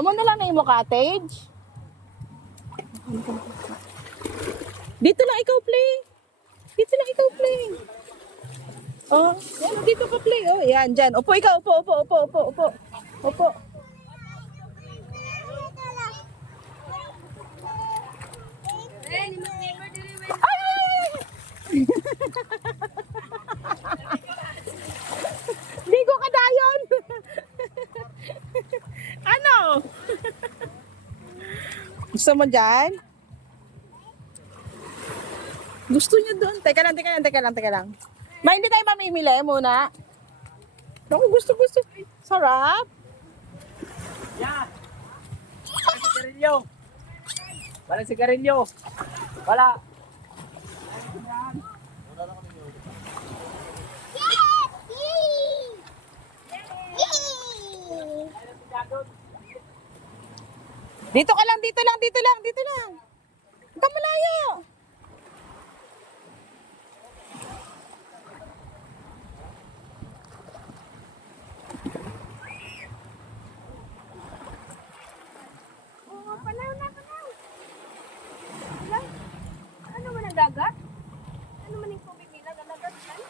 Amo na lang na imo cottage. Dito lang ikaw play. Dito lang ikaw play. Oh, yan, dito ka play. Oh, yan, dyan. Upo ikaw, upo, upo, upo, upo, upo. Upo. Ay! Di ko kadayon. Ano? Gusto mo dyan? Gusto niya doon. Teka lang, teka lang, teka lang, teka lang. Ma, hindi tayo mamimili muna. Ako gusto. Sarap. Yeah. Walang sigarilyo. Walang sigarilyo. Wala. Dito ka lang, dito lang, dito lang, dito lang. Huwag kang malayo. Oo, panaw na, panaw. Wala. Ano man ang dagat? Ano man yung tubig nila? Galagat yan?